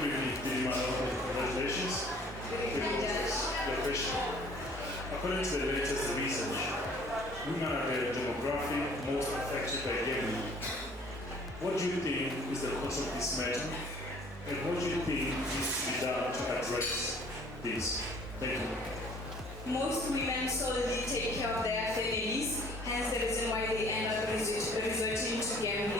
Good evening, Tidimalo. Congratulations. Your question. According to the latest research, women are the demographic most affected by gambling. What do you think is the cause of this matter? And what do you think needs to be done to address this? Thank you. Most women solely take care of their families, hence the reason why they end up resorting to gambling.